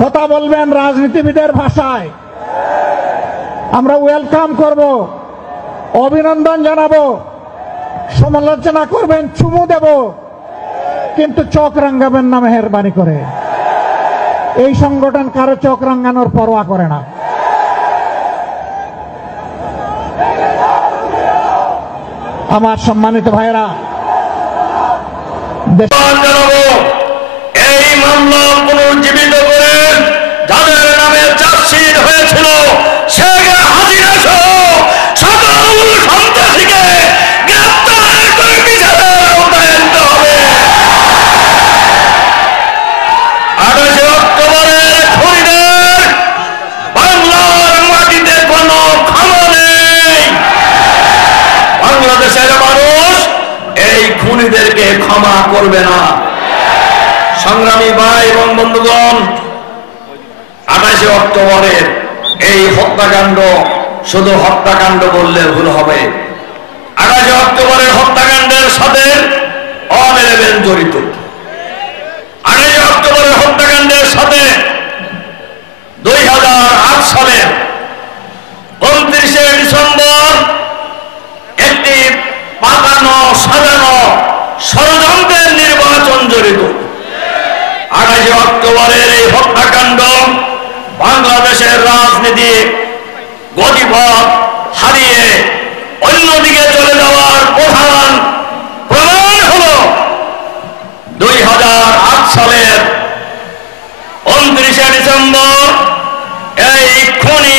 কথা বলবেন রাজনীতিবিদের ভাষায়, আমরা ওয়েলকাম করব, অভিনন্দন জানাবো, সমালোচনা করবেন, চুমু দেব, কিন্তু চোখ রাঙ্গাবেন না মেহেরবানি করে। এই সংগঠন কারো চোখ রাঙ্গানোর পরোয়া করে না। আমার সম্মানিত ভাইরা, এই মামলা পুনর্জীবিত করে যাদের নামে চার্জশিট হয়েছিল শেখ হাসিনা সহ সকল সন্ত্রাসীকে গ্রেফতার করে বিচারের আওতায় আনতে হবে। 28 অক্টোবরের খুনিদের বাংলার মাটিতে কোনো ক্ষমা নেই। বাংলাদেশের মানুষ এই খুনিদেরকে ক্ষমা করবে না। সংগ্রামী ভাই এবং বন্ধুগণ, 28 অক্টোবরের এই হত্যাকাণ্ড শুধু হত্যাকাণ্ড বললে ভুল হবে। 28 অক্টোবরের হত্যাকাণ্ডের সাথে অন-11 জড়িত। 28 অক্টোবরের হত্যাকাণ্ডের সাথে 2008 সালের 29শে ডিসেম্বর একটি পাকানো সাজানো ষড়যন্ত্রের নির্বাচন জড়িত। 28 অক্টোবরের এই হত্যাকাণ্ড বাংলাদেশের রাজনীতি গতিপথ হারিয়ে অন্যদিকে চলে যাওয়ার প্রধান প্রমাণ হল 2008 সালের 29শে ডিসেম্বর এই খুনি